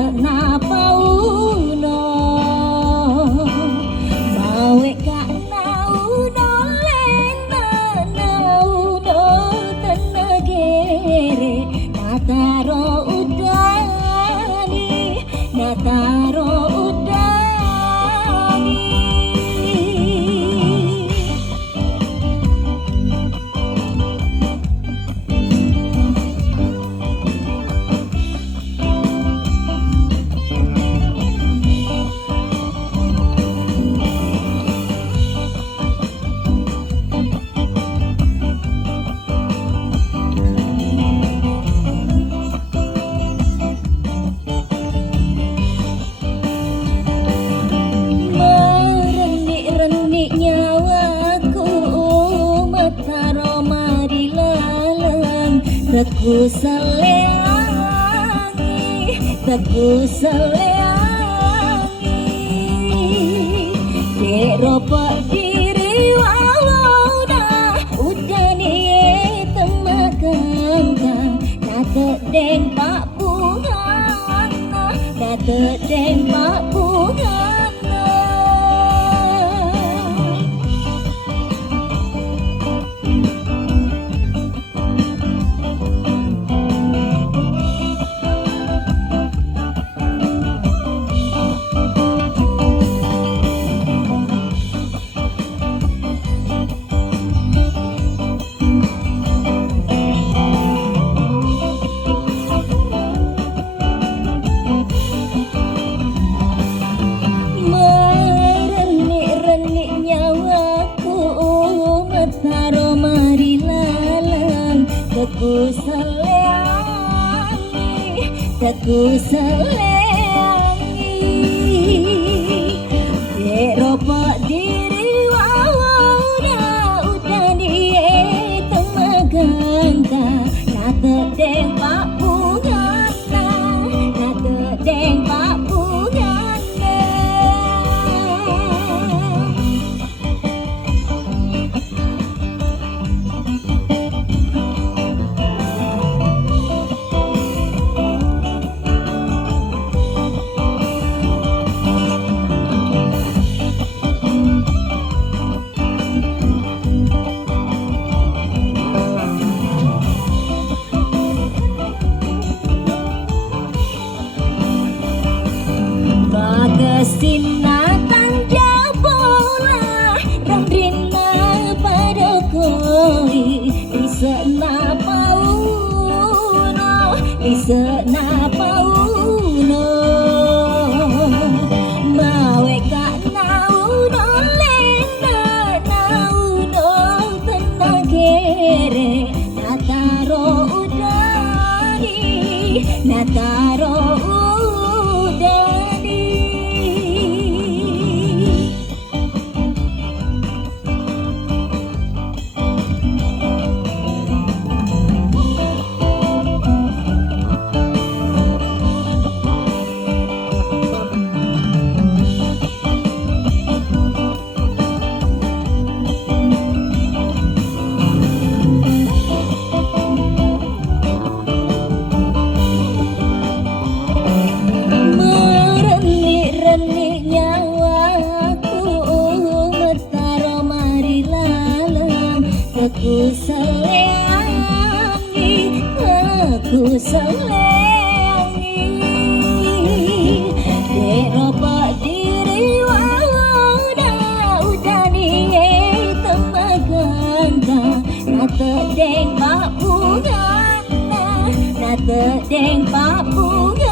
senapa uno mawe ka nauno lena nauno tenagere nataro udani nataro udani. Teku seleangi Deropak diri wawona udani temagang nate deng pak bungana nate deng pak bungana. Teku seleangi Deropak diri wawona udani temagang nate deng pak bungana nate deng pak bungana. Sinatang jabola randrina pada koi isena pauno mawe ka nauno lena nauno tenagere nataro udani nataro udani. Teku seleangi Deropak diri wawona udani temagang nate deng pak bungana nate deng pak bungana.